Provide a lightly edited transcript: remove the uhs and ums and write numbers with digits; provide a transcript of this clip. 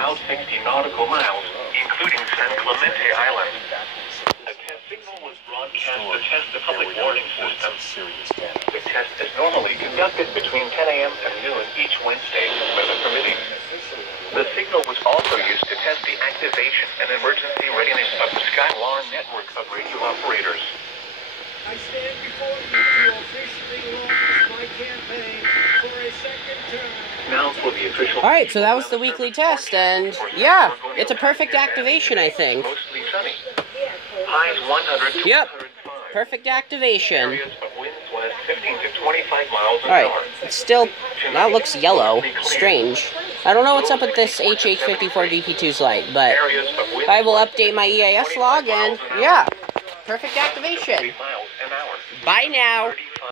about 60 nautical miles, including San Clemente Island. A test signal was broadcast to test the public warning system. The test is normally conducted between 10 a.m. and noon each Wednesday, weather permitting. The signal was also used to test the activation and emergency readiness of the Skylar network of radio operators. I stand before you to officially launch my campaign for a second term. Now for the official. Alright, so that was the weekly test, and yeah, it's a perfect activation, I think. Mostly sunny. Highs 100 to Yep, 105. perfect activation. Areas of winds west 15 to 25 miles an Alright, hour. it's still, that looks yellow. Strange. I don't know what's up with this HH54DP2's light, but I will update my EAS log, and yeah, perfect activation. Miles an hour. Bye now.